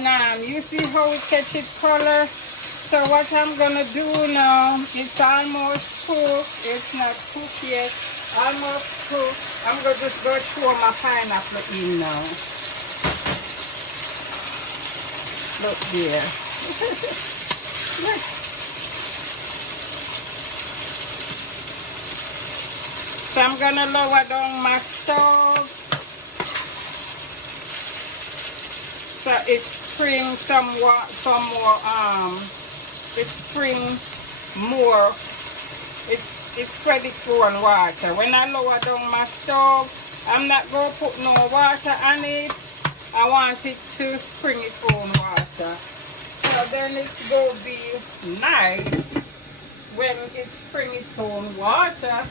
and you see how it catch its color. So what I'm gonna do now, it's almost cooked. It's not cooked yet. Almost cooked. I'm gonna just go throw my pineapple in now. Look there. Look. So I'm gonna lower down my stove. So it spring it spring more. It's spread its own water. When I lower down my stove, I'm not gonna put no water on it. I want it to spring its own water. So then it's gonna be nice when it spring its own water.